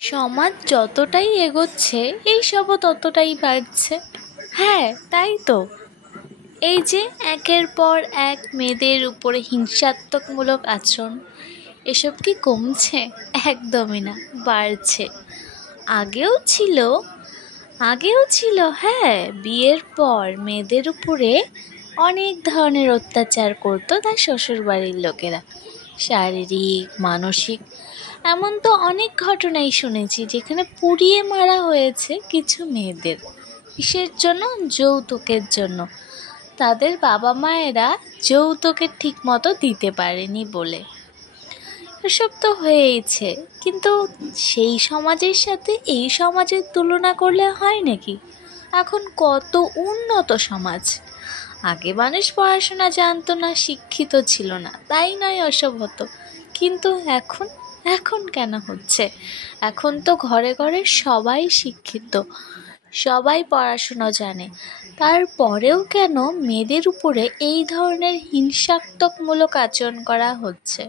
সমাজ যতটাই এগোচ্ছে এইসবও ততটাই বাড়ছে। হ্যাঁ, তাই তো। এই যে একের পর এক মেয়েদের উপরে হিংসাত্মকমূলক আচরণ, এসব কি কমছে? একদমই না, বাড়ছে। আগেও ছিল হ্যাঁ, বিয়ের পর মেয়েদের উপরে অনেক ধরনের অত্যাচার করতো তার শ্বশুর বাড়ির লোকেরা, শারীরিক, মানসিক। এমন তো অনেক ঘটনাই শুনেছি যেখানে পুড়িয়ে মারা হয়েছে কিছু মেয়েদের। কিসের জন্য? যৌতুকের জন্য। তাদের বাবা মায়েরা যৌতুকের ঠিক মতো দিতে পারেনি বলে। এসব তো হয়েইছে, কিন্তু সেই সমাজের সাথে এই সমাজের তুলনা করলে হয় নাকি? এখন কত উন্নত সমাজ। আগে মানুষ পড়াশোনা জানতো না, শিক্ষিত ছিল না, তাই নয় ওসব হতো। কিন্তু এখন কেন হচ্ছে? এখন তো ঘরে ঘরে সবাই শিক্ষিত, সবাই পড়াশুনো জানে। তারপরেও কেন মেয়েদের উপরে এই ধরনের হিংসাত্মকমূলক আচরণ করা হচ্ছে?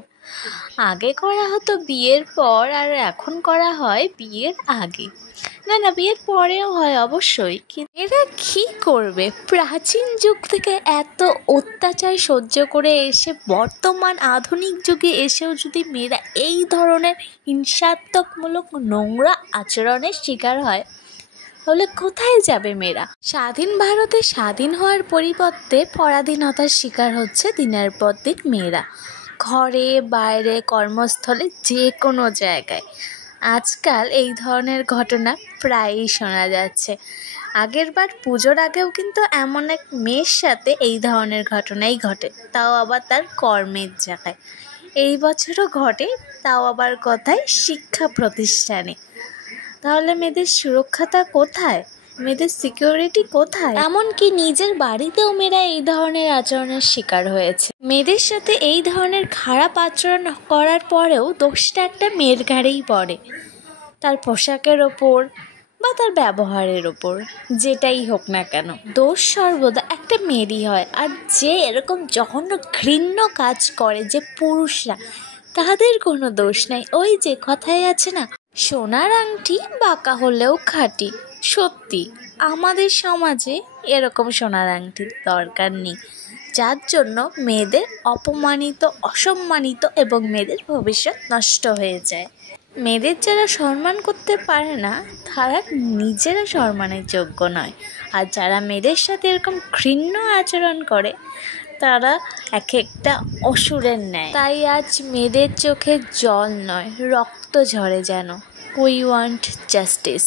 আগে করা হতো বিয়ের পর, আর এখন করা হয় বিয়ের আগে। না, বিয়ের পরেও হয় অবশ্যই। এরা কি করবে? প্রাচীন যুগ থেকে এত অত্যাচার সহ্য করে এসে বর্তমান আধুনিক যুগে এসেও যদি মেয়েরা এই ধরনের হিংসাত্মকমূলক নোংরা আচরণের শিকার হয়, তাহলে কোথায় যাবে মেয়েরা? স্বাধীন ভারতে স্বাধীন হওয়ার পরিবর্তে পরাধীনতার শিকার হচ্ছে দিনের পর দিন মেয়েরা, ঘরে বাইরে কর্মস্থলে যে কোনো জায়গায়। আজকাল এই ধরনের ঘটনা প্রায়ই শোনা যাচ্ছে। আগেরবার পুজোর আগেও কিন্তু এমন এক মেয়ের সাথে এই ধরনের ঘটনাই ঘটে, তাও আবার তার কর্মের জায়গায়। এই বছরও ঘটে, তাও আবার কথায় শিক্ষা প্রতিষ্ঠানে। তাহলে মেয়েদের সুরক্ষাটা কোথায়? মেয়েদের সিকিউরিটি কোথায়? এমনকি নিজের বাড়িতেও মেয়েরা এই ধরনের আচরণের শিকার হয়েছে। মেয়েদের সাথে এই ধরনের খারাপ আচরণ করার পরেও দোষটা একটা মেয়ের ঘাড়েই পড়ে, তার পোশাকের ওপর বা তার ব্যবহারের ওপর, যেটাই হোক না কেন দোষ সর্বদা একটা মেয়েরই হয়। আর যে এরকম জঘন্য ঘৃণ্য কাজ করে যে পুরুষরা, তাদের কোনো দোষ নাই। ওই যে কথাই আছে না, সোনার আংটি বাঁকা হলেও খাঁটি। সত্যি, আমাদের সমাজে এরকম সোনার আংটির দরকার নেই, যার জন্য মেয়েদের অপমানিত, অসম্মানিত এবং মেয়েদের ভবিষ্যৎ নষ্ট হয়ে যায়। মেয়েদের যারা সম্মান করতে পারে না, তারা নিজেরা সম্মানের যোগ্য নয়। আর যারা মেয়েদের সাথে এরকম ঘৃণ্য আচরণ করে, তারা এক একটা অসুরের ন্যায়। তাই আজ মেয়েদের চোখে জল নয়, রক্ত ঝরে যেন। We want justice.